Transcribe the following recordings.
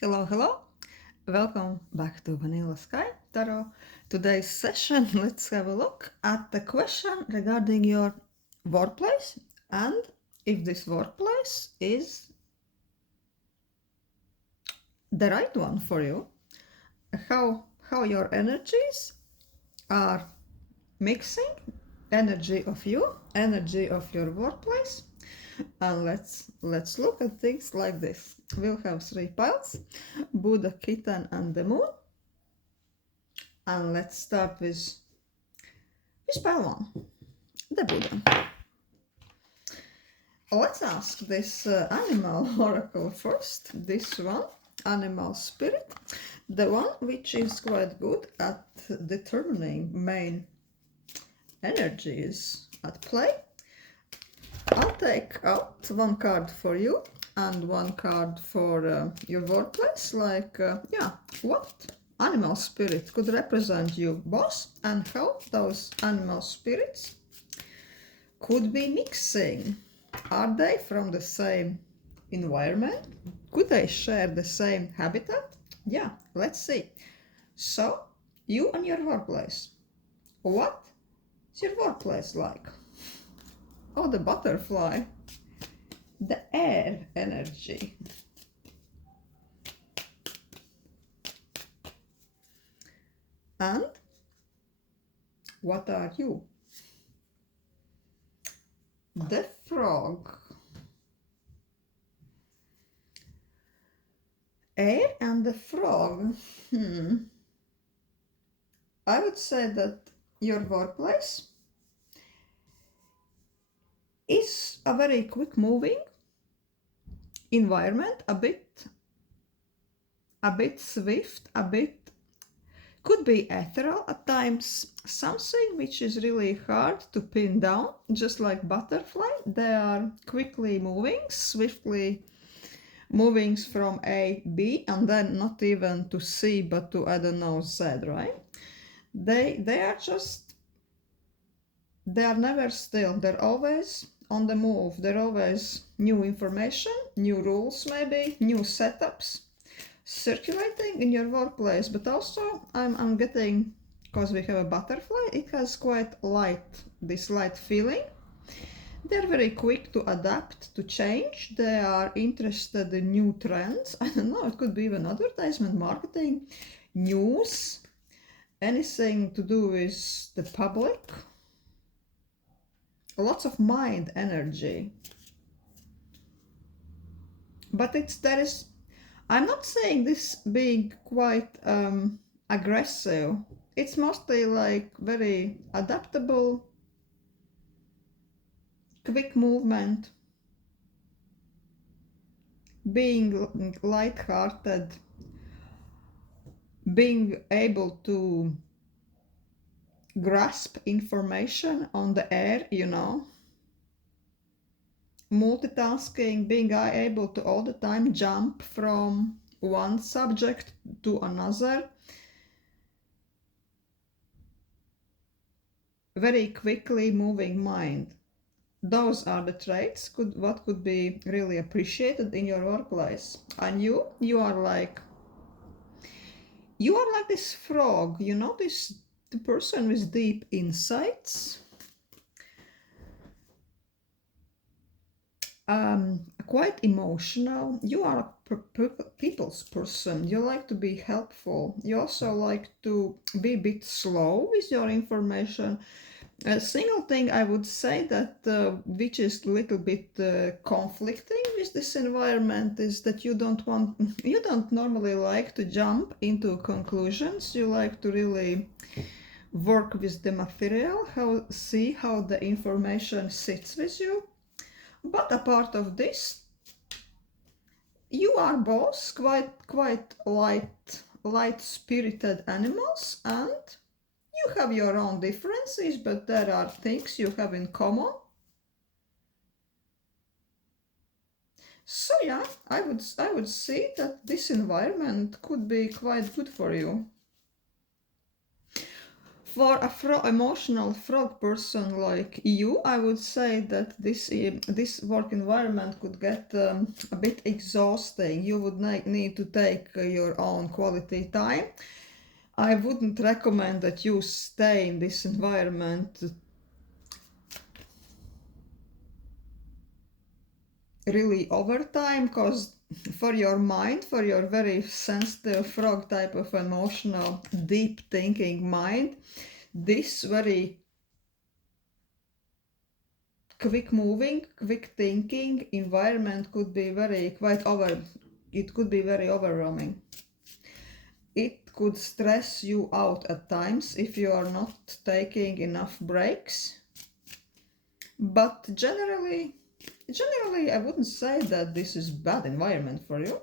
Hello, hello. Welcome back to Vanilla Sky Tarot. Today's session, let's have a look at the question regarding your workplace and if this workplace is the right one for you. How your energies are mixing, energy of you, energy of your workplace. And let's look at things like this. We'll have three piles: Buddha, Kitten, and the Moon. And let's start with pile one, the Buddha. Let's ask this animal oracle first. This one, animal spirit, the one which is quite good at determining main energies at play. I'll take out one card for you and one card for your workplace. What animal spirit could represent you, boss, and how those animal spirits could be mixing. Are they from the same environment? Could they share the same habitat? Yeah, let's see. So, you and your workplace. What is your workplace like? Oh, the butterfly. The air energy. And what are you? The frog. Air and the frog. I would say that your workplace is a very quick moving environment, a bit swift, could be ethereal at times, something which is really hard to pin down, just like butterfly. They are quickly moving, swiftly moving from A, B, and then not even to C, but to, I don't know, Z, right? They are never still. They're always on the move. They're always new information, new rules maybe, new setups circulating in your workplace. But also I'm getting, because we have a butterfly, it has quite this light feeling. They're very quick to adapt, to change. They are interested in new trends. I don't know, it could be even advertisement, marketing, news, anything to do with the public. Lots of mind energy. But I'm not saying this being quite aggressive. It's mostly like very adaptable, quick movement, being light-hearted, being able to grasp information on the air, multitasking, being able to all the time jump from one subject to another very quickly moving mind. Those are the traits what could be really appreciated in your workplace. And you are like this frog, the person with deep insights, quite emotional. You are a people's person. You like to be helpful. You also like to be a bit slow with your information. A single thing I would say that which is a little bit conflicting with this environment is that you don't normally like to jump into conclusions. You like to really work with the material, see how the information sits with you. But apart of this, you are both quite light spirited animals, and you have your own differences, but there are things you have in common. So yeah, I would see that this environment could be quite good for you. For a emotional frog person like you, I would say that this work environment could get a bit exhausting. You would need to take your own quality time. I wouldn't recommend that you stay in this environment really over time, because for your mind, for your very sensitive frog type of emotional, deep thinking mind, this very quick moving, quick thinking environment could be it could be very overwhelming. It could stress you out at times if you are not taking enough breaks. But generally, I wouldn't say that this is bad environment for you.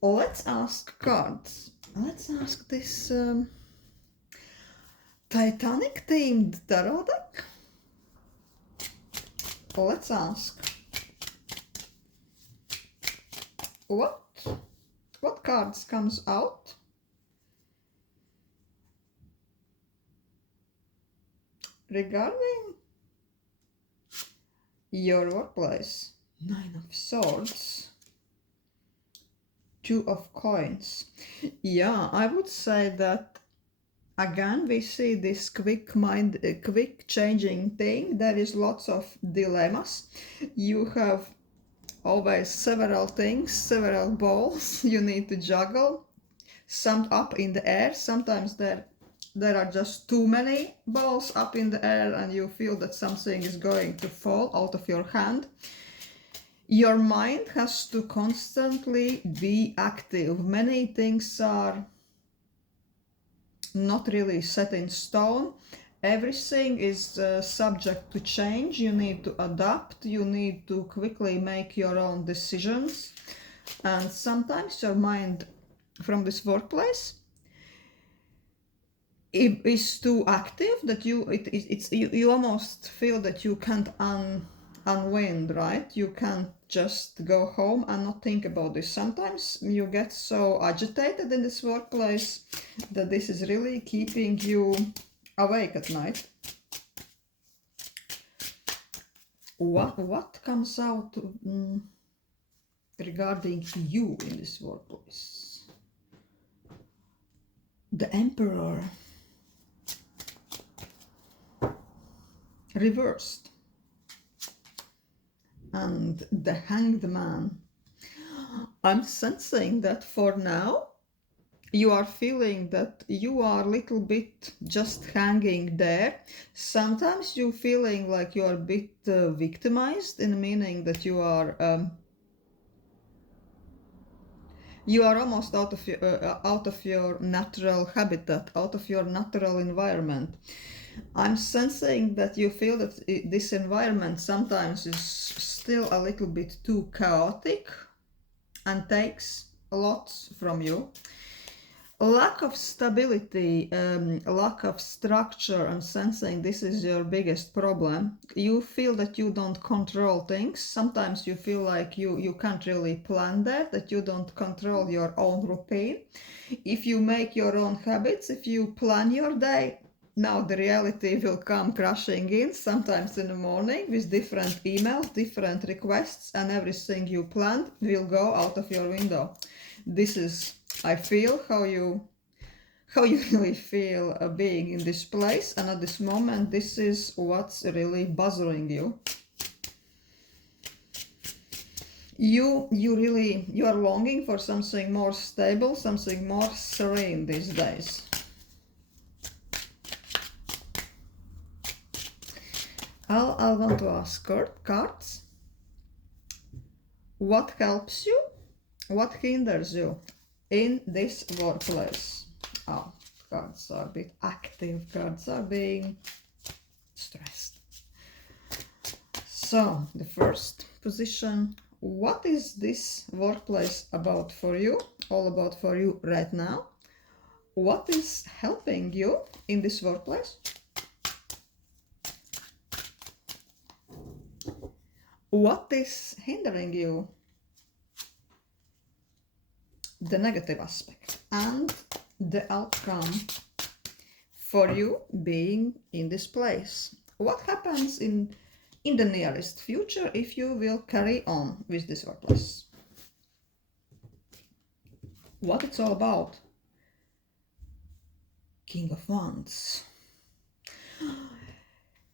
Let's ask cards. Let's ask this Titanic themed tarot deck. Let's ask what cards comes out regarding your workplace. 9 of Swords, 2 of Coins. Yeah, I would say that again we see this quick changing thing. There is lots of dilemmas. You have always several things, several balls you need to juggle, some up in the air. Sometimes there are just too many balls up in the air and you feel that something is going to fall out of your hand. Your mind has to constantly be active. Many things are not really set in stone. Everything is subject to change. You need to adapt. You need to quickly make your own decisions. And sometimes your mind from this workplace it is too active that you almost feel that you can't unwind, right? You can't just go home and not think about this. Sometimes you get so agitated in this workplace that this is really keeping you awake at night. What comes out regarding you in this workplace? The Emperor reversed and the Hanged Man. I'm sensing that for now you are feeling that you are a little bit just hanging there. Sometimes you're feeling like you are a bit victimized, in the meaning that you are almost out of your natural habitat, out of your natural environment. I'm sensing that you feel that this environment sometimes is still a little bit too chaotic and takes a lot from you. Lack of stability, lack of structure, and sensing this is your biggest problem. You feel that you don't control things. Sometimes you feel like you can't really plan that you don't control your own routine. If you make your own habits, if you plan your day, now the reality will come crashing in, sometimes in the morning, with different emails, different requests, and everything you planned will go out of your window. This is, I feel, how you really feel being in this place, and at this moment this is what's really bothering you. You are longing for something more stable, something more serene these days. I'll want to ask cards. What helps you? What hinders you in this workplace? Oh, cards are a bit active. Cards are being stressed. So, the first position. What is this workplace about for you? All about for you right now? What is helping you in this workplace? What is hindering you? The negative aspect and the outcome. for you being in this place. What happens in the nearest future if you will carry on with this workplace? What it's all about? King of Wands.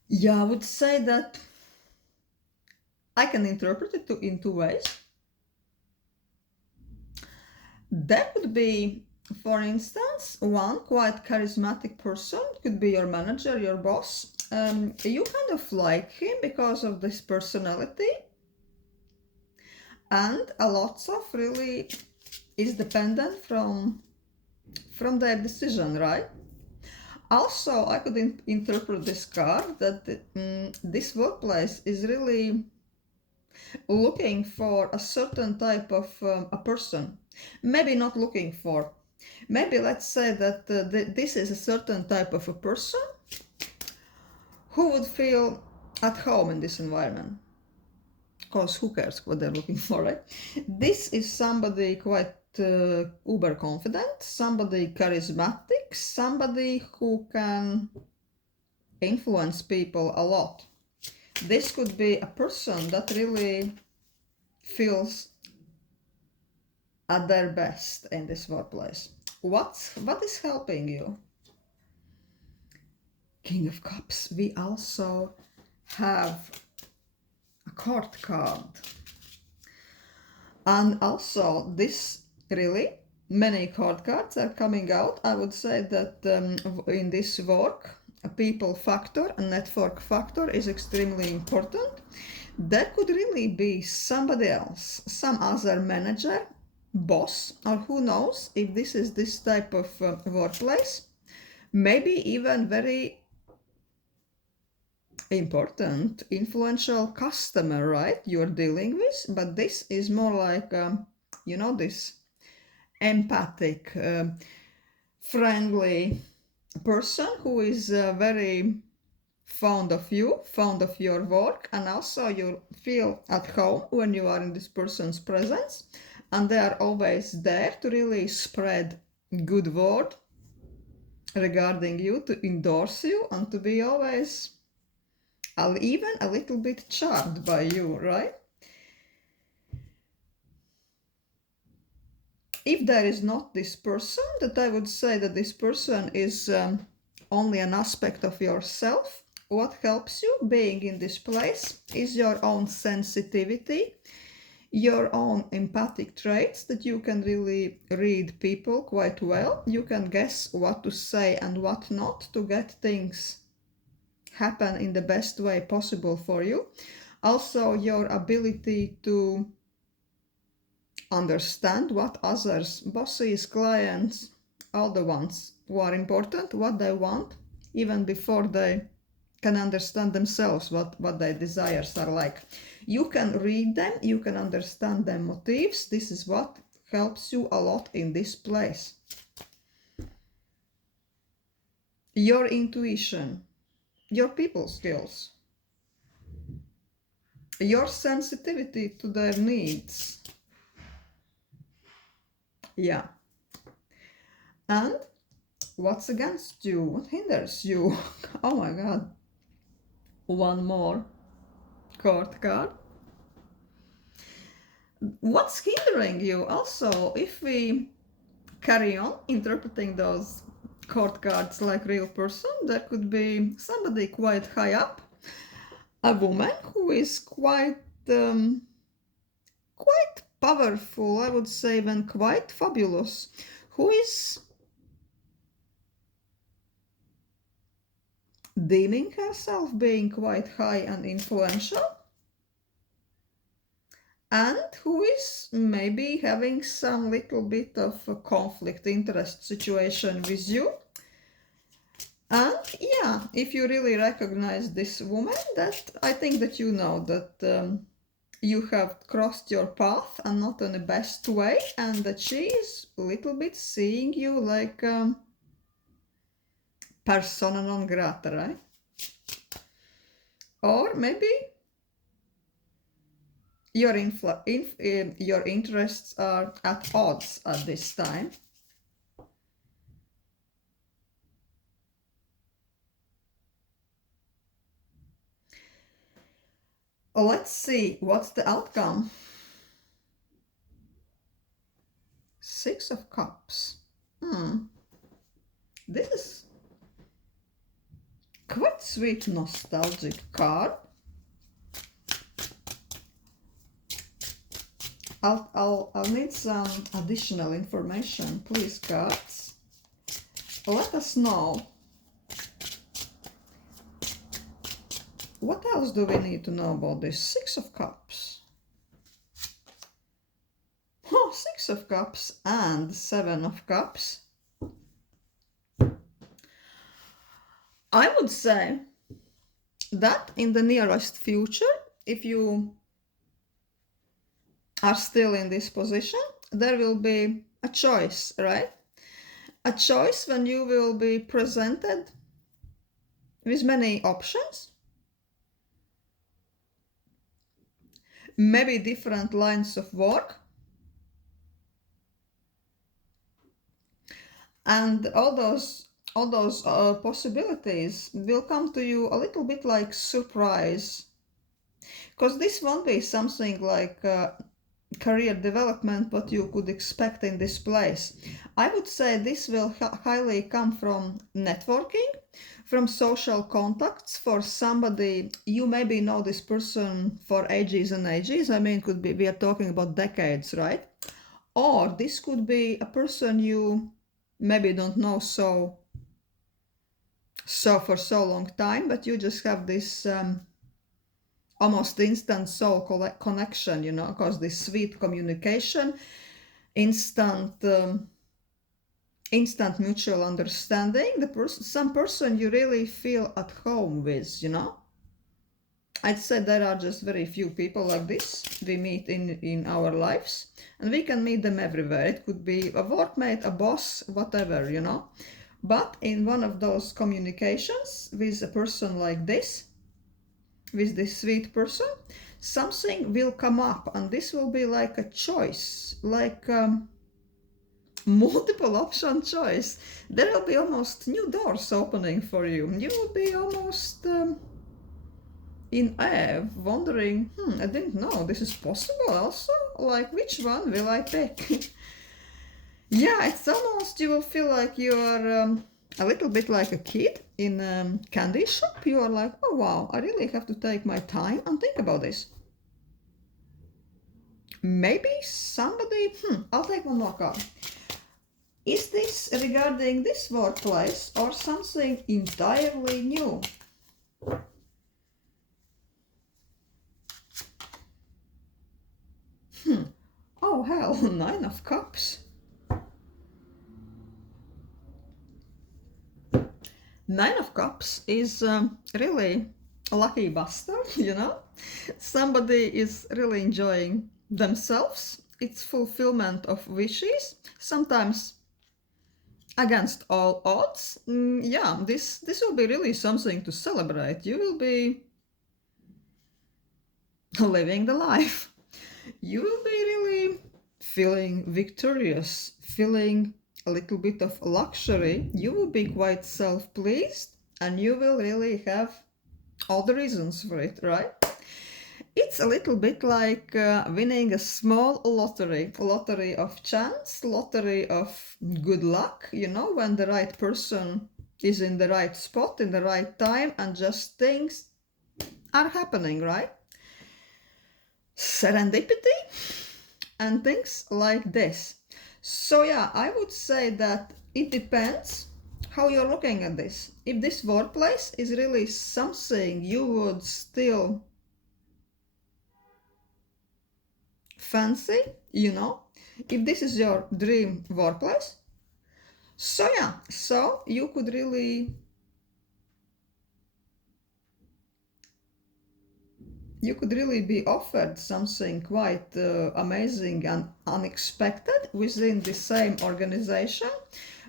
Yeah, I would say that I can interpret it in two ways. That could be, for instance, one quite charismatic person, could be your manager, your boss. You kind of like him because of this personality, and a lot of really is dependent from their decision, right? Also, I could interpret this card that this workplace is really looking for a certain type of a person. Maybe not looking for. Maybe let's say that this is a certain type of a person who would feel at home in this environment. Because who cares what they're looking for, right? This is somebody quite uber confident, somebody charismatic, somebody who can influence people a lot. This could be a person that really feels at their best in this workplace. What is helping you? King of Cups. We also have a court card. And also this really many court cards are coming out. I would say that in this work, a people factor, a network factor is extremely important. That could really be somebody else, some other manager, boss, or who knows if this is this type of workplace. Maybe even very important, influential customer, right? You're dealing with, but this is more like, this empathic, friendly person who is very fond of you, fond of your work, and also you feel at home when you are in this person's presence, and they are always there to really spread good word regarding you, to endorse you, and to be always even a little bit charmed by you, right? If there is not this person, that I would say that this person is only an aspect of yourself. What helps you being in this place is your own sensitivity, your own empathic traits, that you can really read people quite well. You can guess what to say and what not to get things happen in the best way possible for you. Also, your ability to understand what others, bosses, clients, all the ones who are important, what they want, even before they can understand themselves what their desires are like. You can read them, you can understand their motives. This is what helps you a lot in this place. Your intuition, your people skills, your sensitivity to their needs. Yeah. And what's against you? What hinders you? Oh my god. One more court card. What's hindering you? Also, if we carry on interpreting those court cards like real person, there could be somebody quite high up, a woman who is quite powerful, I would say, even quite fabulous, who is deeming herself being quite high and influential, and who is maybe having some little bit of a conflict interest situation with you. And yeah, if you really recognize this woman, that I think that you know that you have crossed your path and not in the best way, and that she is a little bit seeing you like persona non grata, right? Or maybe your interests are at odds at this time. Let's see what's the outcome. Six of Cups. This is quite sweet, nostalgic card. I'll need some additional information, please, cards. Let us know. What else do we need to know about this Six of Cups? Oh, Six of Cups and Seven of Cups. I would say that in the nearest future, if you are still in this position, there will be a choice, right? A choice when you will be presented with many options, maybe different lines of work, and all those possibilities will come to you a little bit like surprise, because this won't be something like career development what you could expect in this place. I would say this will highly come from networking, from social contacts. For somebody, you maybe know this person for ages and ages. I mean, could be, we are talking about decades, right? Or this could be a person you maybe don't know so for so long time, but you just have this almost instant soul connection, you know, because this sweet communication, instant mutual understanding, some person you really feel at home with, you know. I'd say there are just very few people like this we meet in our lives, and we can meet them everywhere. It could be a workmate, a boss, whatever, you know. But in one of those communications with a person like this, with this sweet person, something will come up, and this will be like a choice, like multiple option choice. There will be almost new doors opening for you. You will be almost in awe, wondering, I didn't know this is possible also. Like, which one will I pick? Yeah, it's almost, you will feel like you are a little bit like a kid in a candy shop. You are like, oh wow, I really have to take my time and think about this. Maybe somebody, I'll take one more card. Is this regarding this workplace or something entirely new? Oh hell, Nine of Cups. Nine of Cups is really a lucky bastard, you know? Somebody is really enjoying themselves. It's fulfillment of wishes, sometimes against all odds. Yeah, this will be really something to celebrate. You will be living the life. You will be really feeling victorious, feeling a little bit of luxury. You will be quite self-pleased, and you will really have all the reasons for it, right? It's a little bit like winning a small lottery of chance, lottery of good luck, you know, when the right person is in the right spot, in the right time, and just things are happening, right? Serendipity and things like this. So yeah, I would say that it depends how you're looking at this. If this workplace is really something you would still fancy, you know, if this is your dream workplace, so yeah, so you could really be offered something quite amazing and unexpected within the same organization.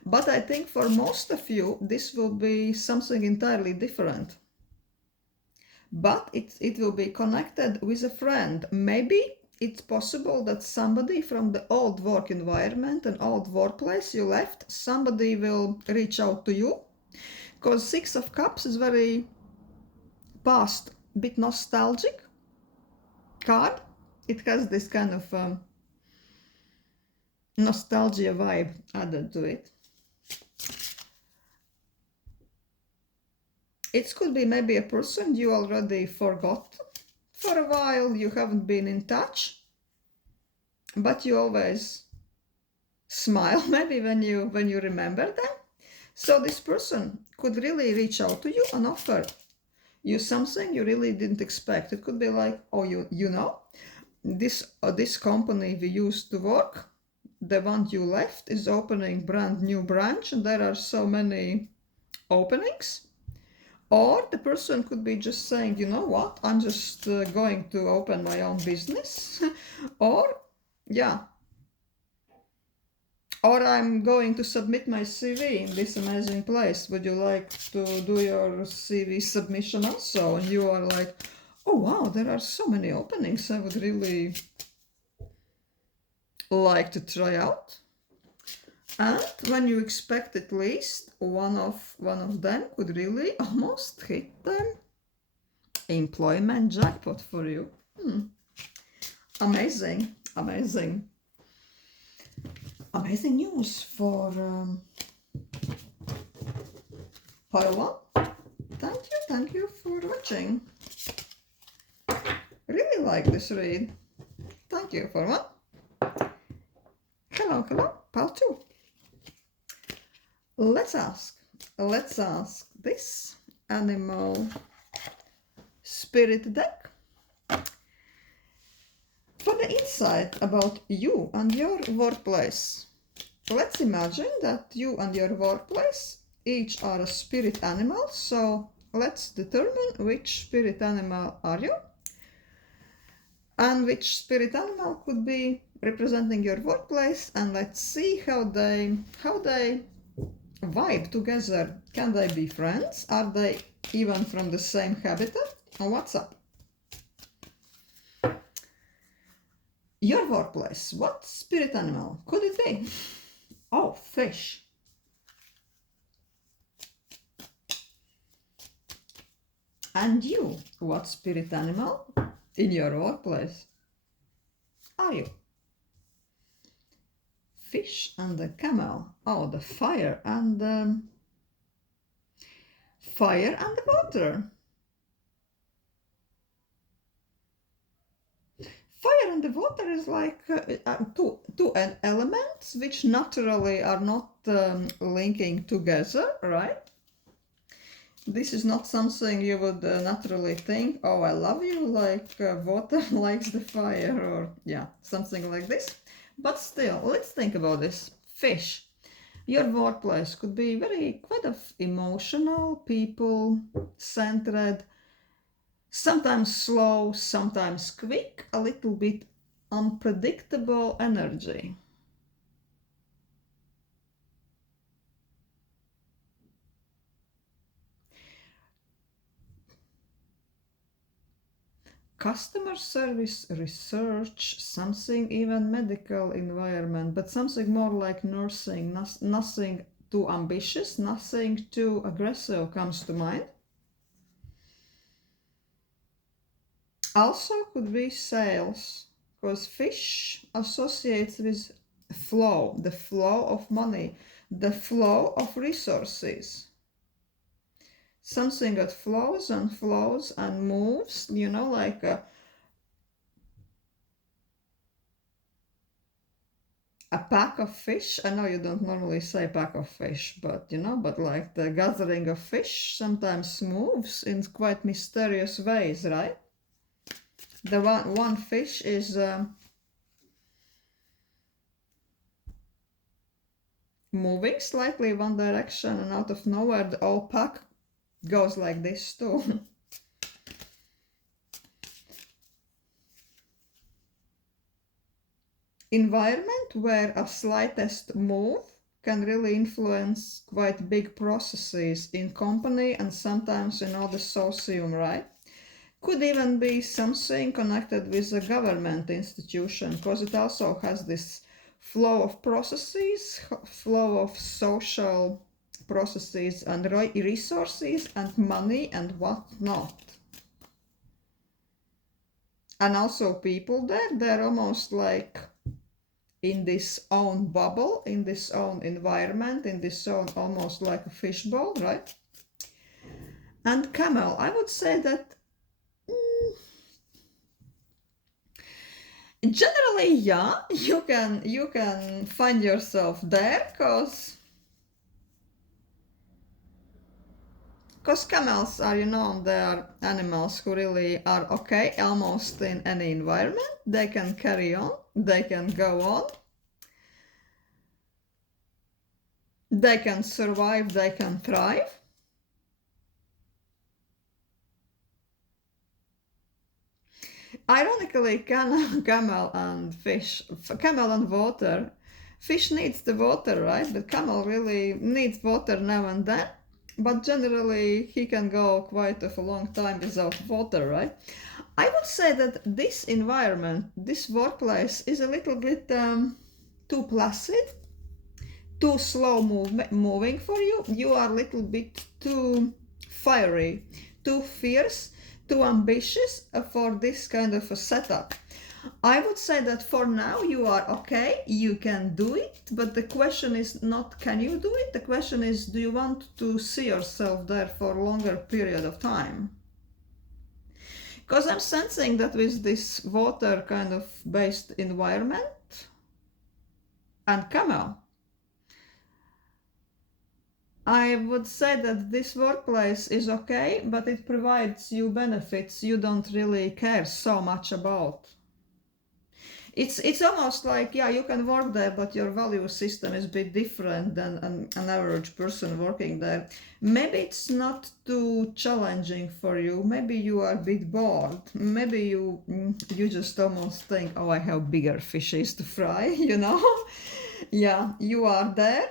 But I think for most of you this will be something entirely different, but it will be connected with a friend. Maybe it's possible that somebody from the old work environment and old workplace you left, somebody will reach out to you, because Six of Cups is very past, bit nostalgic. card. It has this kind of nostalgia vibe added to it. It could be maybe a person you already forgot for a while, you haven't been in touch, but you always smile maybe when you remember them. So this person could really reach out to you and offer you something you really didn't expect. It could be like, oh, you know, this company we used to work, the one you left is opening brand new branch and there are so many openings. Or the person could be just saying, you know what, I'm just going to open my own business. Or, yeah. Or I'm going to submit my CV in this amazing place. Would you like to do your CV submission also? And you are like, oh wow, there are so many openings. I would really like to try out. And when you expect at least one of them could really almost hit the employment jackpot for you. Amazing, amazing, amazing news for pile 1. Thank you for watching. Really like this read. Thank you for one. Hello, pile 2. Let's ask this animal spirit deck for the insight about you and your workplace. Let's imagine that you and your workplace each are a spirit animal, so let's determine which spirit animal are you and which spirit animal could be representing your workplace, and let's see how they vibe together. Can they be friends? Are they even from the same habitat? And what's up? Your workplace, what spirit animal could it be? Oh, fish. And you, what spirit animal in your workplace are you? Fish and the camel. Oh, the fire and the water. Fire and the water is like two elements which naturally are not linking together, right? This is not something you would naturally think, oh, I love you, like water likes the fire, or yeah, something like this. But still, let's think about this. Fish. Your workplace could be very quite of emotional, people-centered, sometimes slow, sometimes quick, a little bit unpredictable energy. Customer service, research, something even medical environment, but something more like nursing, nothing too ambitious, nothing too aggressive comes to mind. Also could be sales, because fish associates with flow, the flow of money, the flow of resources. Something that flows and moves, you know, like a pack of fish. I know you don't normally say pack of fish, but you know, but like the gathering of fish sometimes moves in quite mysterious ways, right? The one fish is moving slightly one direction, and out of nowhere the whole pack goes like this too. Environment where a slightest move can really influence quite big processes in company and sometimes in all the socium, right? Could even be something connected with a government institution, because it also has this flow of processes, flow of social processes and resources and money and whatnot. And also people there, they're almost like in this own bubble, in this own environment, in this own almost like a fishbowl, right? And camel, I would say that generally, yeah, you can find yourself there because camels are, they are animals who really are okay almost in any environment. They can carry on, they can go on, they can survive, they can thrive. Ironically, camel and fish, camel and water. Fish needs the water, right? But camel really needs water now and then. But generally, he can go quite a long time without water, right? I would say that this environment, this workplace, is a little bit too placid, too slow moving for you. You are a little bit too fiery, too fierce, too ambitious for this kind of a setup. I would say that for now you are okay, you can do it, but the question is not can you do it, the question is do you want to see yourself there for a longer period of time? Because I'm sensing that with this water kind of based environment and camel, I would say that this workplace is okay, but it provides you benefits you don't really care so much about. It's almost like, yeah, you can work there, but your value system is a bit different than an average person working there. Maybe it's not too challenging for you. Maybe you are a bit bored. Maybe you just almost think, oh, I have bigger fishes to fry, Yeah, you are there,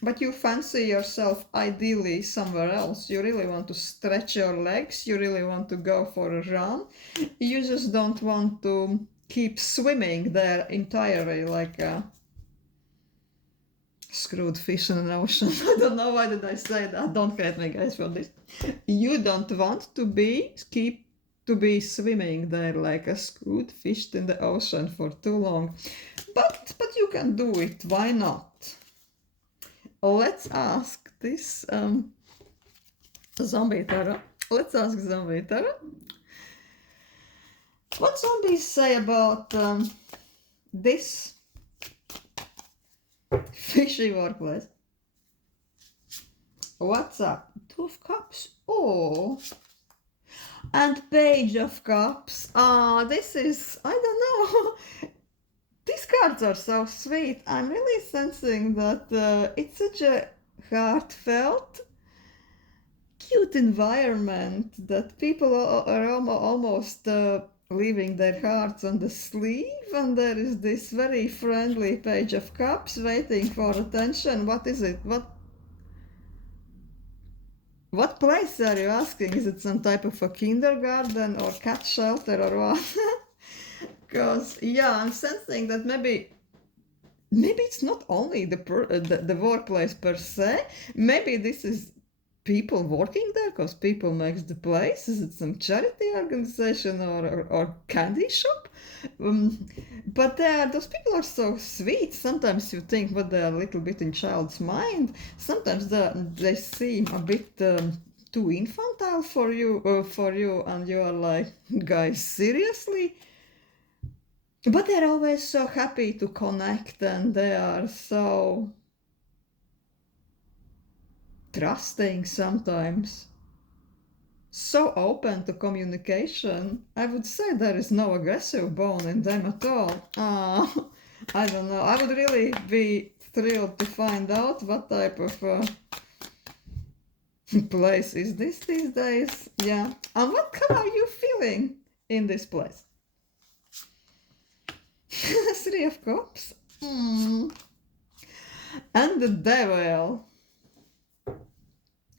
but you fancy yourself ideally somewhere else. You really want to stretch your legs. You really want to go for a run. You just don't want to keep swimming there entirely like a screwed fish in an ocean. I don't know why did I say that. Don't hate me, guys, for this. You don't want to be swimming there like a screwed fish in the ocean for too long. But you can do it. Why not? Let's ask this zombie Tara. Let's ask zombie Tara. What zombies say about this fishy workplace? What's up? Two of Cups. Oh. And Page of Cups. This is, I don't know. These cards are so sweet. I'm really sensing that it's such a heartfelt, cute environment that people are almost leaving their hearts on the sleeve, and there is this very friendly Page of Cups waiting for attention. What is it? What place are you asking? Is it some type of a kindergarten or cat shelter or what? Because yeah, I'm sensing that maybe it's not only the workplace per se. Maybe this is people working there because people makes the place. Is it some charity organization or candy shop? But those people are so sweet. Sometimes you think what they are a little bit in child's mind. Sometimes they seem a bit too infantile for you, and you are like, guys, seriously? But they're always so happy to connect, and they are so trusting sometimes. So open to communication. I would say there is no aggressive bone in them at all. I don't know. I would really be thrilled to find out what type of place is this these days. Yeah. And how are you feeling in this place? Three of Cups. And the Devil.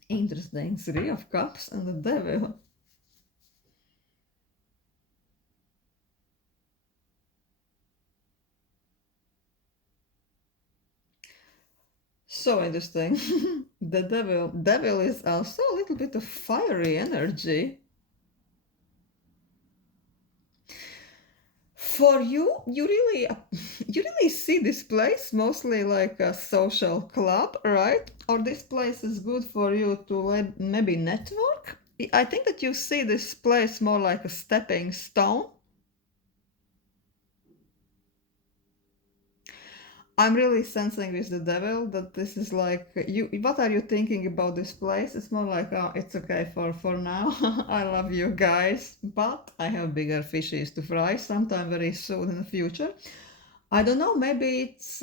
Interesting. Three of Cups and the Devil. So interesting. The devil is also a little bit of fiery energy. For you, you really see this place mostly like a social club, right? Or this place is good for you to maybe network. I think that you see this place more like a stepping stone. I'm really sensing with the devil that this is like you. What are you thinking about this place? It's more like, oh, it's okay for now. I love you guys, but I have bigger fishes to fry sometime very soon in the future. I don't know. Maybe it's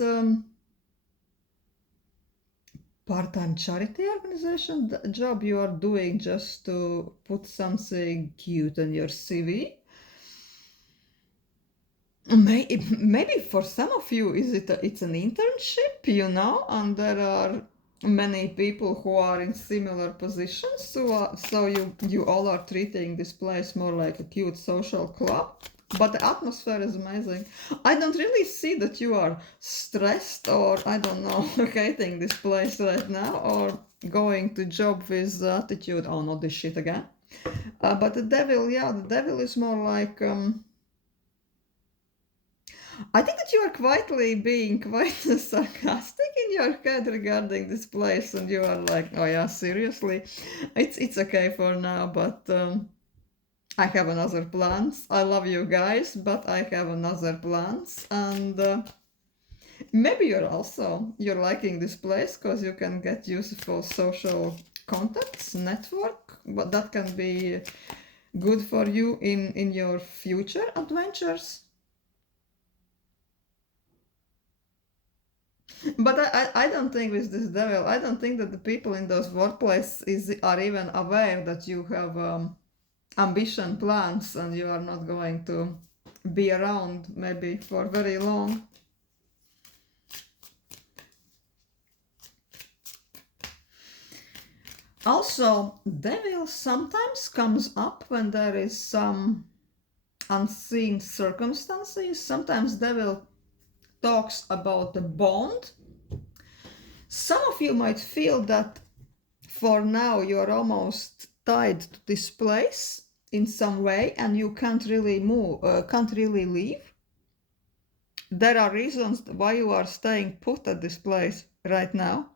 part-time charity organization job you are doing just to put something cute on your CV. Maybe for some of you it's an internship, and there are many people who are in similar positions. So you all are treating this place more like a cute social club. But the atmosphere is amazing. I don't really see that you are stressed or I don't know hating this place right now or going to job with the attitude, oh, not this shit again. But the devil is more like. I think that you are quietly being quite sarcastic in your head regarding this place, and you are like, "Oh yeah, seriously, it's okay for now, but I have another plans. I love you guys, but I have another plans, and maybe you're liking this place because you can get useful social contacts, network, but that can be good for you in your future adventures." But I don't think with this devil, I don't think that the people in those workplaces are even aware that you have ambition plans and you are not going to be around maybe for very long. Also, devil sometimes comes up when there is some unseen circumstances. Sometimes devil talks about the bond. Some of you might feel that for now you're almost tied to this place in some way and you can't really move, can't really leave. There are reasons why you are staying put at this place right now.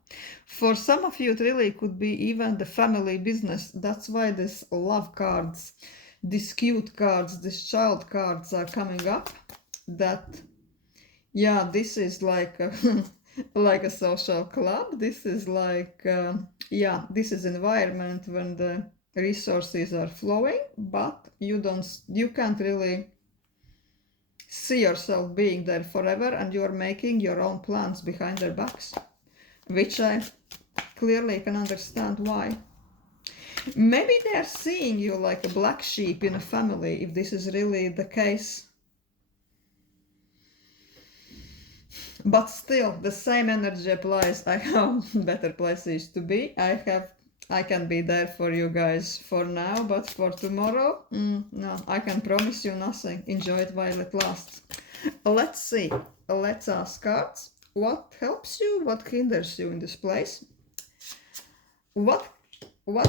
For some of you, it really could be even the family business. That's why these love cards, these cute cards, these child cards are coming up. That, yeah, this is like a, like a social club. This is like, this is environment when the resources are flowing, but you can't really see yourself being there forever, and you're making your own plans behind their backs, which I clearly can understand why. Maybe they're seeing you like a black sheep in a family, if this is really the case. But still, the same energy applies. I have better places to be. I can be there for you guys for now, but for tomorrow, no, I can promise you nothing. Enjoy it while it lasts. Let's see. Let's ask cards. What helps you? What hinders you in this place? What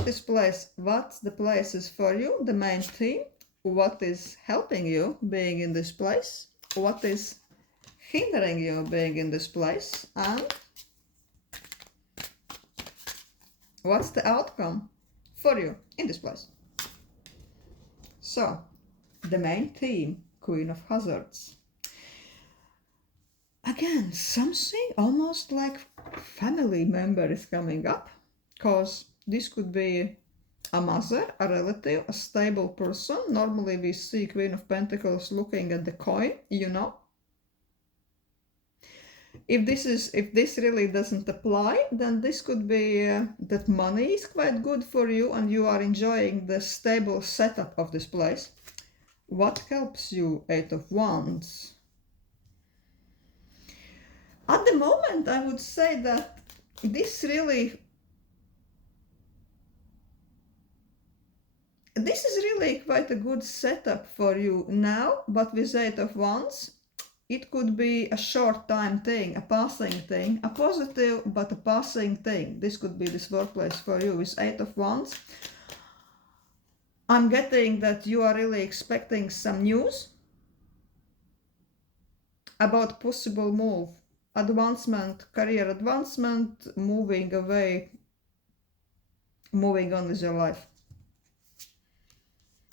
this place? What the place is for you? The main theme. What is helping you being in this place? What is hindering you being in this place? And what's the outcome for you in this place? So, the main theme, Queen of Hazards. Again, something almost like family member is coming up, because this could be a mother, a relative, a stable person. Normally we see Queen of Pentacles looking at the coin, If this really doesn't apply, then this could be that money is quite good for you and you are enjoying the stable setup of this place. What helps you? Eight of Wands. At the moment, I would say that this is really quite a good setup for you now, but with Eight of Wands, it could be a short time thing, a passing thing, a positive but a passing thing. This could be this workplace for you with Eight of Wands. I'm getting that you are really expecting some news. about possible move, advancement, career advancement, moving away, moving on with your life.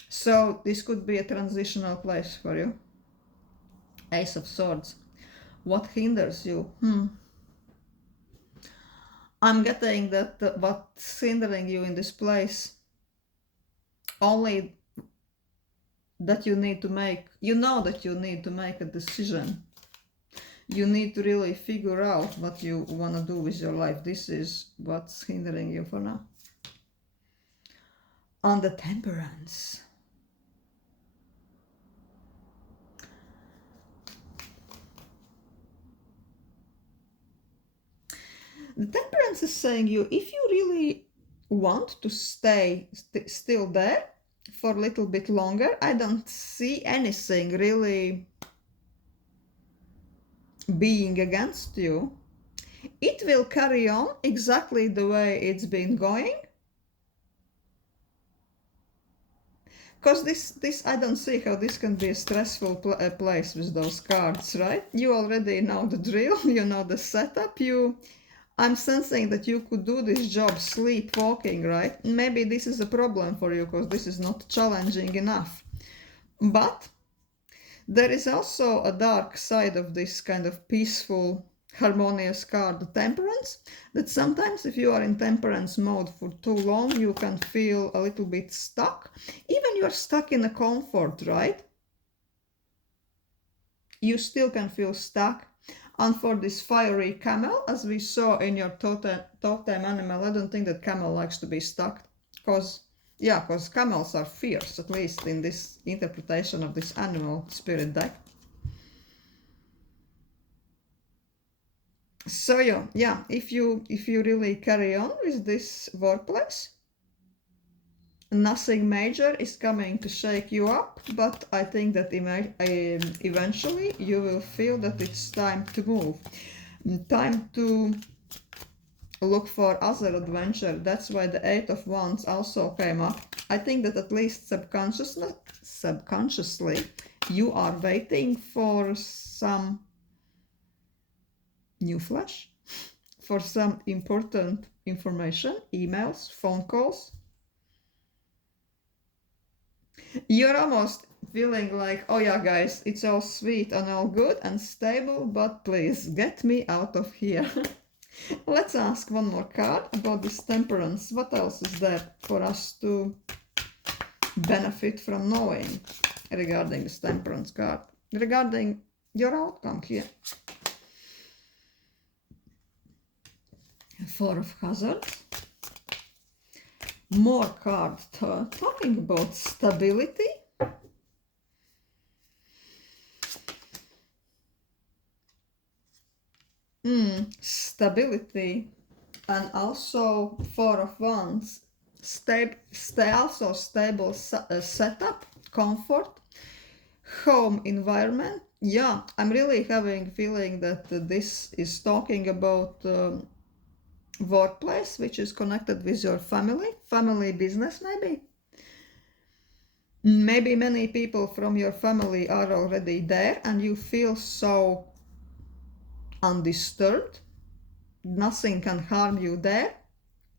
So this could be a transitional place for you. Ace of Swords. What hinders you? I'm getting that what's hindering you in this place, only that you need to make, that you need to make a decision. You need to really figure out what you want to do with your life. This is what's hindering you for now. On the Temperance. The Temperance is saying you, if you really want to stay still there for a little bit longer, I don't see anything really being against you. It will carry on exactly the way it's been going. Because this I don't see how this can be a stressful place with those cards, right? You already know the drill, you know the setup. I'm sensing that you could do this job sleepwalking, right? Maybe this is a problem for you because this is not challenging enough. But there is also a dark side of this kind of peaceful, harmonious card, the Temperance, that sometimes if you are in Temperance mode for too long, you can feel a little bit stuck. Even you're stuck in a comfort, right? You still can feel stuck. And for this fiery camel, as we saw in your totem animal, I don't think that camel likes to be stuck. Because camels are fierce, at least in this interpretation of this animal spirit deck. So yeah, if you really carry on with this workplace, nothing major is coming to shake you up, but I think that eventually you will feel that it's time to move, time to look for other adventure. That's why the Eight of Wands also came up. I think that at least subconsciously you are waiting for some new flash, for some important information, emails, phone calls. You're almost feeling like, oh yeah, guys, it's all sweet and all good and stable, but please get me out of here. Let's ask one more card about this Temperance. What else is there for us to benefit from knowing regarding this Temperance card, regarding your outcome here? Four of Hazards. More card talking about stability. Stability, and also Four of Wands. Stay also stable setup, comfort, home environment. Yeah, I'm really having feeling that this is talking about workplace, which is connected with your family business maybe. Maybe many people from your family are already there and you feel so undisturbed. Nothing can harm you there.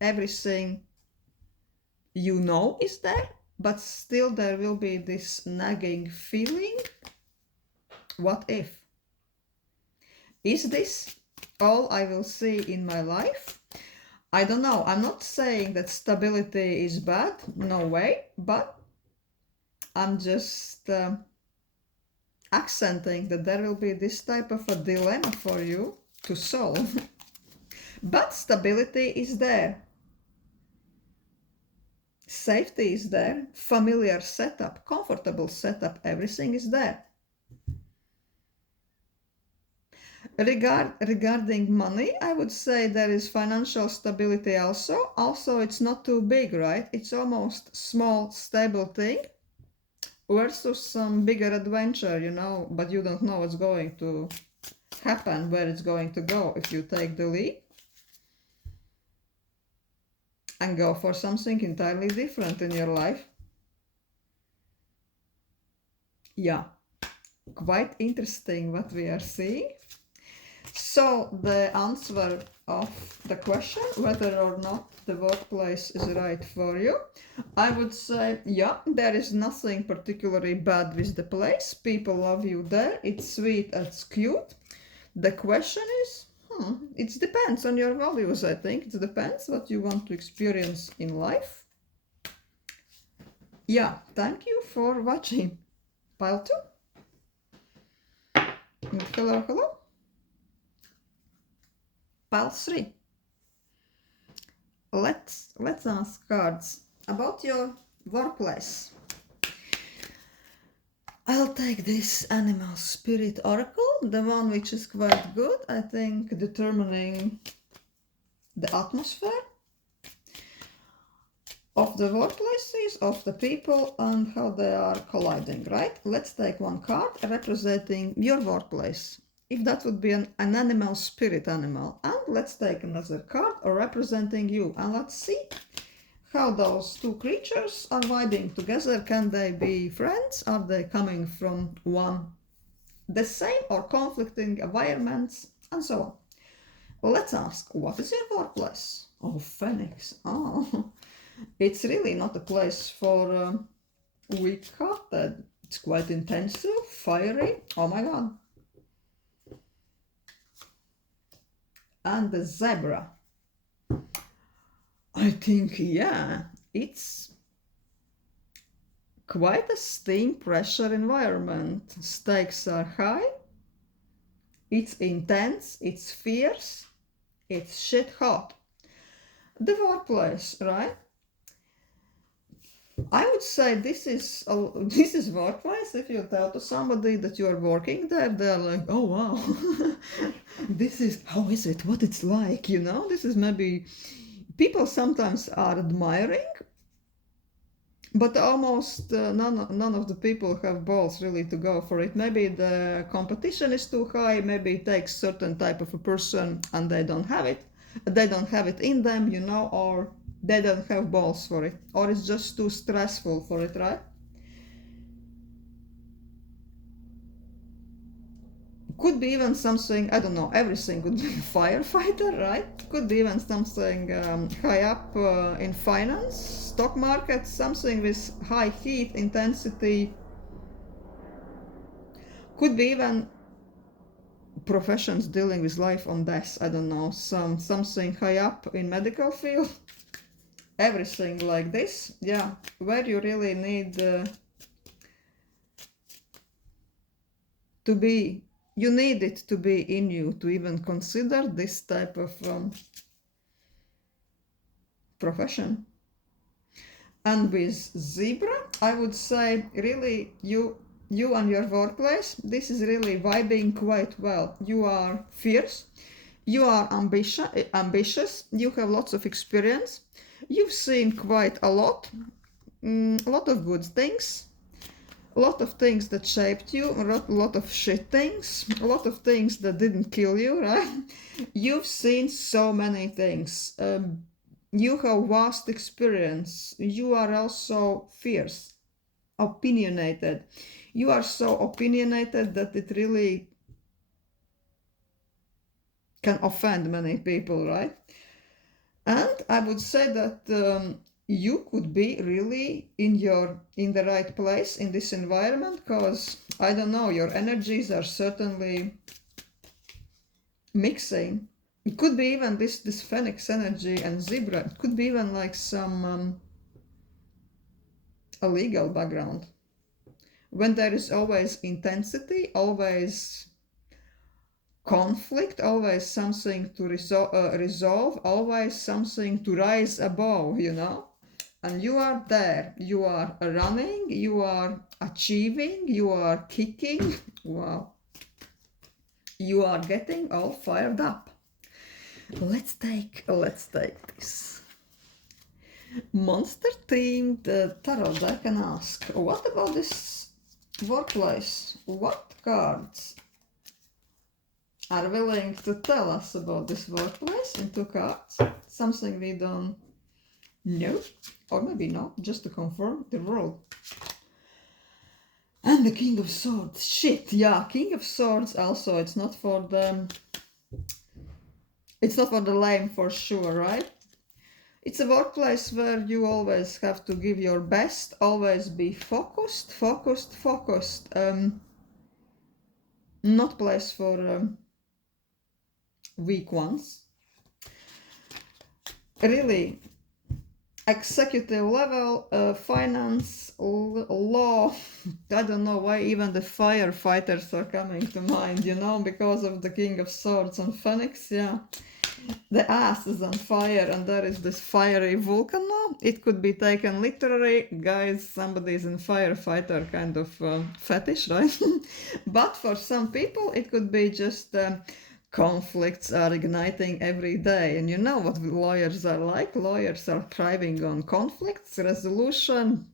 Everything you know is there, but still there will be this nagging feeling. What if? Is this all I will see in my life? I don't know. I'm not saying that stability is bad, no way, but I'm just accenting that there will be this type of a dilemma for you to solve. But stability is there. Safety is there. Familiar setup, comfortable setup, everything is there. Regarding money, I would say there is financial stability also. Also, it's not too big, right? It's almost small, stable thing versus some bigger adventure, but you don't know what's going to happen, where it's going to go if you take the leap and go for something entirely different in your life. Yeah. quite interesting what we are seeing. So the answer of the question whether or not the workplace is right for you, I would say, yeah, there is nothing particularly bad with the place. People love you there. It's sweet, it's cute. The question is, it depends on your values, I think. It depends what you want to experience in life. Yeah, thank you for watching. Pile 2. Hello, hello. Pile 3. Let's ask cards about your workplace. I'll take this animal spirit oracle, the one which is quite good, I think, determining the atmosphere of the workplaces, of the people, and how they are colliding, right? Let's take one card representing your workplace, if that would be an animal spirit animal. And let's take another card representing you, and let's see how those two creatures are vibing together. Can they be friends? Are they coming from the same or conflicting environments, and so on? Let's ask, what is your workplace? Oh, Phoenix. Oh, it's really not a place for weak-hearted. It's quite intensive, fiery. Oh my god. And the zebra. I think, yeah, it's quite a steam pressure environment. Stakes are high. It's intense, it's fierce, it's shit hot. The workplace, right? I would say this is workplace. If you tell to somebody that you are working there, they're like, oh wow, this is, how is it, what it's like, you know? This is maybe, people sometimes are admiring, but almost none of the people have balls really to go for it. Maybe the competition is too high, maybe it takes certain type of a person and they don't have it in them, you know, or they don't have balls for it, or it's just too stressful for it, right? Could be even something, I don't know, everything could be a firefighter, right? Could be even something high up in finance, stock market, something with high heat intensity. Could be even professions dealing with life and death, I don't know, something high up in medical field. Everything like this, yeah, where you really need to be, you need it to be in you to even consider this type of profession. And with zebra, I would say really you and your workplace, this is really vibing quite well. You are fierce, you are ambitious, you have lots of experience, you've seen quite a lot of good things, a lot of things that shaped you, a lot of shit things, a lot of things that didn't kill you, right? You've seen so many things. You have vast experience. You are also fierce, opinionated. You are so opinionated that it really can offend many people, right? And I would say that you could be really in the right place in this environment, because I don't know, your energies are certainly mixing. It could be even this Phoenix energy and zebra. It could be even like some a legal background. When there is always intensity, always conflict, always something to resolve, always something to rise above, you know? And you are there, you are running, you are achieving, you are kicking. Wow. You are getting all fired up. Let's take this monster themed tarot deck and ask, what about this workplace? What cards are willing to tell us about this workplace in 2 cards? Something we don't know, or maybe not, just to confirm the world. And the King of Swords. Shit, yeah, King of Swords also, it's not for the lame for sure, right? It's a workplace where you always have to give your best, always be focused, focused, focused. Not place for weak ones. Really, executive level, finance, law. I don't know why even the firefighters are coming to mind, you know, because of the King of Swords and Phoenix, yeah. The ass is on fire and there is this fiery volcano. It could be taken literally, guys, somebody's in firefighter kind of fetish, right? But for some people it could be just conflicts are igniting every day. And you know what lawyers are like. Lawyers are thriving on conflicts, resolution,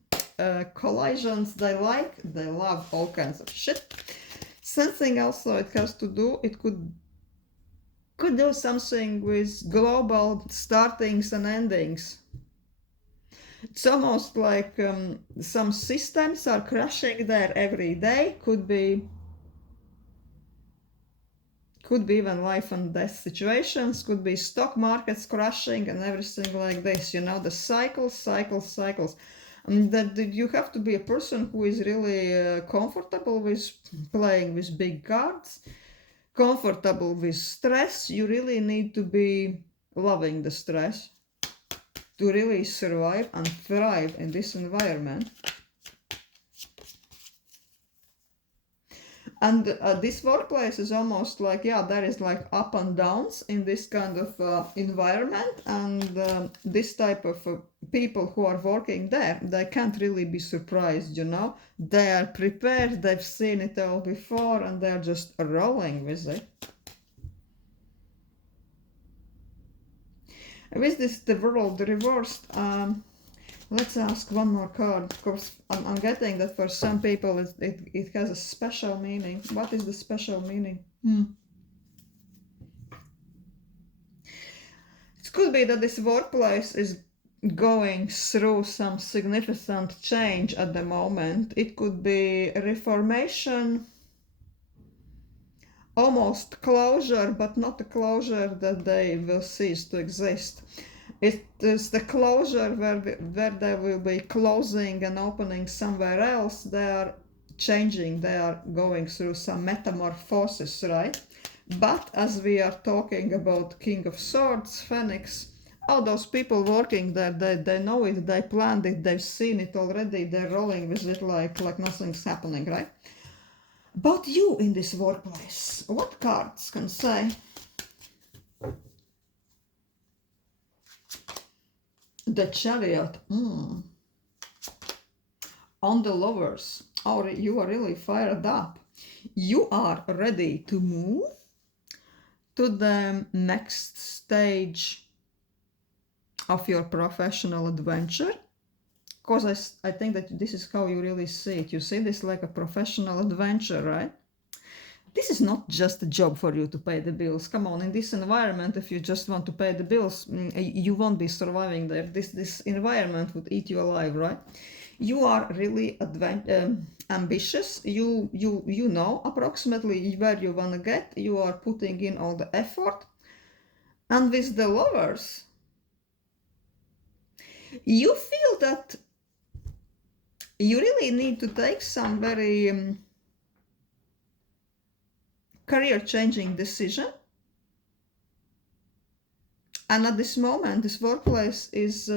collisions. They love all kinds of shit. Something also it has to do, it could do something with global startings and endings. It's almost like some systems are crashing there every day. Could be even life and death situations. Could be stock markets crashing and everything like this. You know, the cycles. That you have to be a person who is really comfortable with playing with big cards. Comfortable with stress. You really need to be loving the stress to really survive and thrive in this environment. And this workplace is almost like, yeah, there is like up and downs in this kind of environment. And this type of people who are working there, they can't really be surprised, you know. They are prepared, they've seen it all before, and they're just rolling with it. With this, the world reversed, let's ask one more card. Of course, I'm getting that for some people it has a special meaning. What is the special meaning? It could be that this workplace is going through some significant change at the moment. It could be reformation, almost closure, but not a closure that they will cease to exist. It is the closure where they will be closing and opening somewhere else. They are changing, they are going through some metamorphosis, right? But as we are talking about King of Swords, Phoenix, all those people working there, they know it, they planned it, they've seen it already, they're rolling with it like nothing's happening, right? But you in this workplace, what cards can say? The Chariot. On the Lovers. Oh, you are really fired up. You are ready to move to the next stage of your professional adventure. Because I think that this is how you really see it. You see this like a professional adventure, right? This is not just a job for you to pay the bills. Come on, in this environment, if you just want to pay the bills, you won't be surviving there. This environment would eat you alive, right? You are really ambitious. You know approximately where you want to get. You are putting in all the effort. And with the Lovers, you feel that you really need to take some very career-changing decision. And at this moment, this workplace is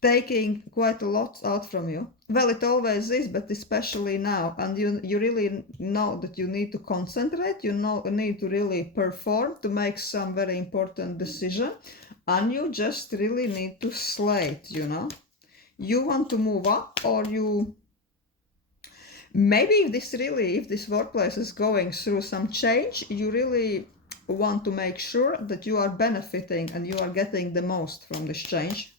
taking quite a lot out from you. Well, it always is, but especially now. And you really know that you need to concentrate, you need to really perform to make some very important decision. And you just really need to slay it, you know. You want to move up, or you... Maybe if this workplace is going through some change, you really want to make sure that you are benefiting and you are getting the most from this change.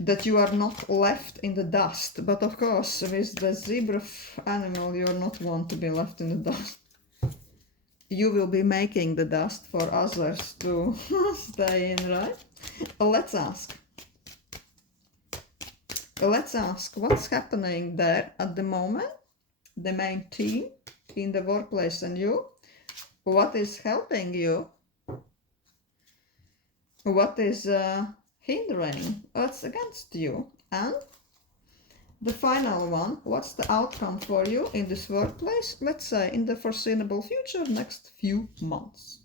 That you are not left in the dust. But of course, with the zebra animal, you are not want to be left in the dust. You will be making the dust for others to stay in, right? Let's ask. let's ask what's happening there at the moment, the main team in the workplace and you. What is helping you? What is hindering? What's against you? And the final one, what's the outcome for you in this workplace, let's say in the foreseeable future, next few months?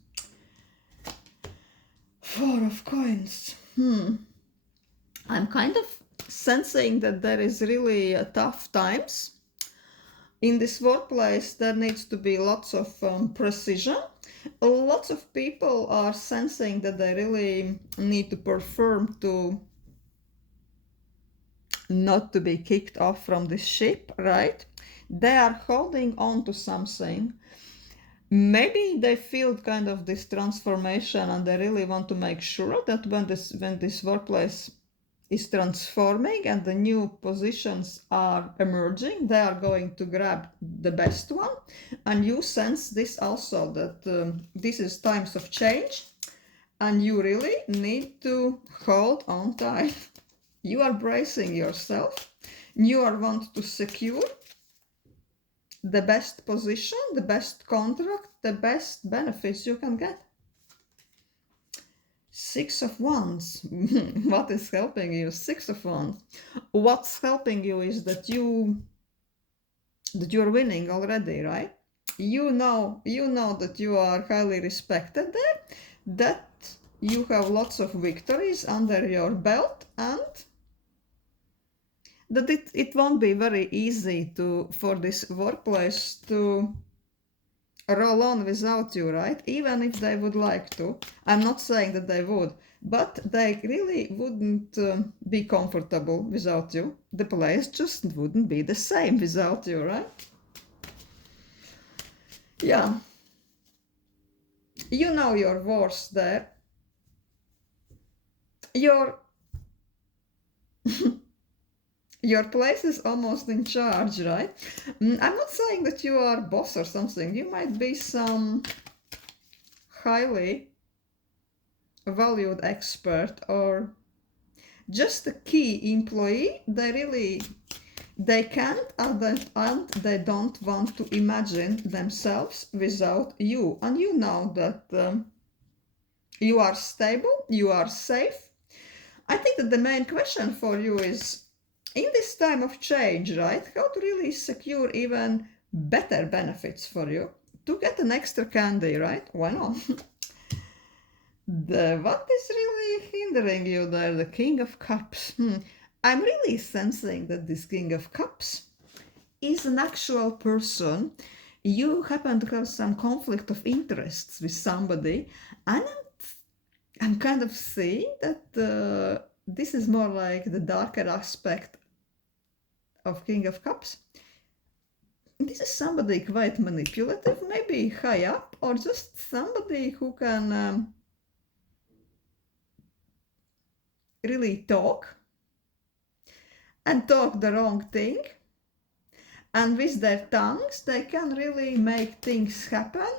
Four of coins. I'm kind of sensing that there is really tough times. In this workplace, there needs to be lots of precision. Lots of people are sensing that they really need to perform to not to be kicked off from the ship, right? They are holding on to something. Maybe they feel kind of this transformation and they really want to make sure that when this workplace is transforming and the new positions are emerging, they are going to grab the best one. And you sense this also, that this is times of change and you really need to hold on tight. You are bracing yourself. You are want to secure the best position, the best contract, the best benefits you can get. Six of Wands. What is helping you? Six of Wands. What's helping you is that you're winning already, right? You know that you are highly respected there, that you have lots of victories under your belt, and that it won't be very easy for this workplace to roll on without you, right? Even if they would like to. I'm not saying that they would, but they really wouldn't be comfortable without you. The place just wouldn't be the same without you, right? Yeah. You know your worth there. Your place is almost in charge, right? I'm not saying that you are boss or something. You might be some highly valued expert or just a key employee. They can't and they don't want to imagine themselves without you. And you know that you are stable, you are safe. I think that the main question for you is, in this time of change, right, how to really secure even better benefits for you to get an extra candy, right? Why not? What is really hindering you there? The King of Cups. I'm really sensing that this King of Cups is an actual person. You happen to have some conflict of interests with somebody, and I'm kind of seeing that this is more like the darker aspect of King of Cups. This is somebody quite manipulative, maybe high up, or just somebody who can really talk and talk the wrong thing. And with their tongues, they can really make things happen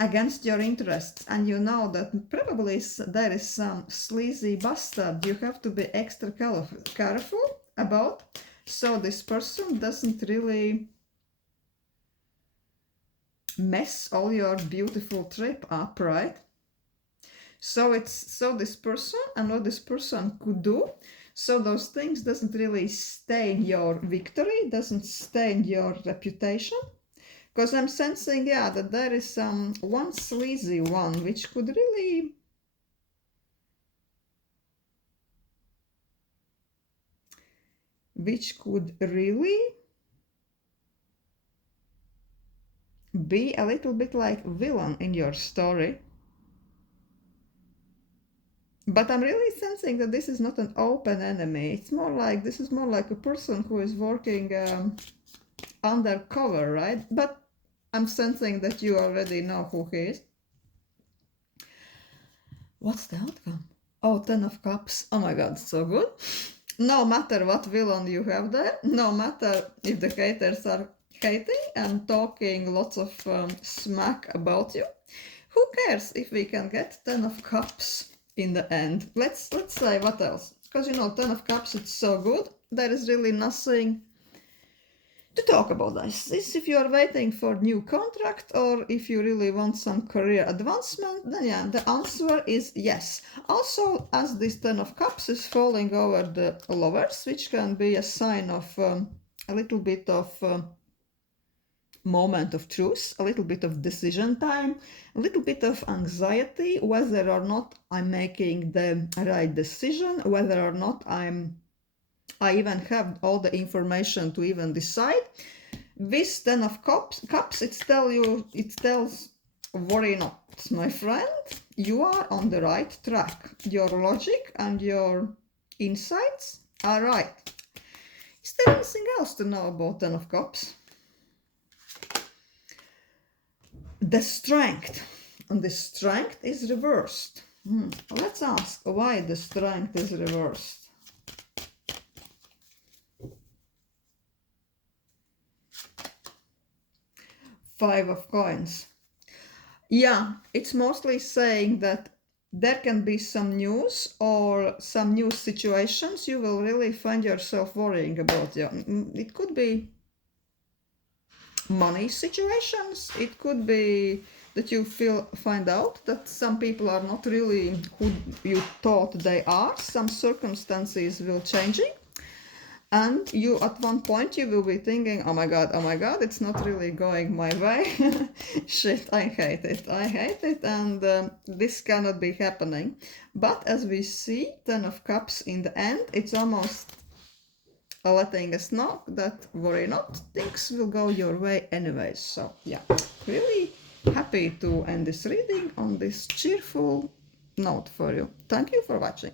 against your interests. And you know that probably there is some sleazy bastard you have to be extra careful about, so this person doesn't really mess all your beautiful trip up, right? So this person and what this person could do, so those things doesn't really stain your victory, doesn't stain your reputation. Because I'm sensing, yeah, that there is one sleazy one which could really be a little bit like villain in your story. But I'm really sensing that this is not an open enemy. This is more like a person who is working undercover, right? But I'm sensing that you already know who he is. What's the outcome? Oh, 10 of Cups. Oh my god, so good. No matter what villain you have there, no matter if the haters are hating and talking lots of smack about you, who cares if we can get 10 of Cups in the end? Let's say what else. because you know, Ten of Cups, it's so good. There is really nothing to talk about this. This, if you are waiting for new contract or if you really want some career advancement, then yeah, the answer is yes. Also, as this Ten of Cups is falling over the Lovers, which can be a sign of a little bit of moment of truth, a little bit of decision time, a little bit of anxiety, whether or not I'm making the right decision, whether or not I even have all the information to even decide. With Ten of Cups, it tells, worry not, my friend, you are on the right track. Your logic and your insights are right. Is there anything else to know about Ten of Cups? The Strength. And the Strength is reversed. Let's ask why the Strength is reversed. Five of Coins. Yeah, it's mostly saying that there can be some news or some new situations you will really find yourself worrying about. Yeah, it could be money situations. It could be that you find out that some people are not really who you thought they are. Some circumstances will changing. And you, at one point, you will be thinking, oh my God, it's not really going my way. Shit, I hate it, and this cannot be happening. But as we see, Ten of Cups in the end, it's almost letting us know that worry not, things will go your way anyways. So yeah, really happy to end this reading on this cheerful note for you. Thank you for watching.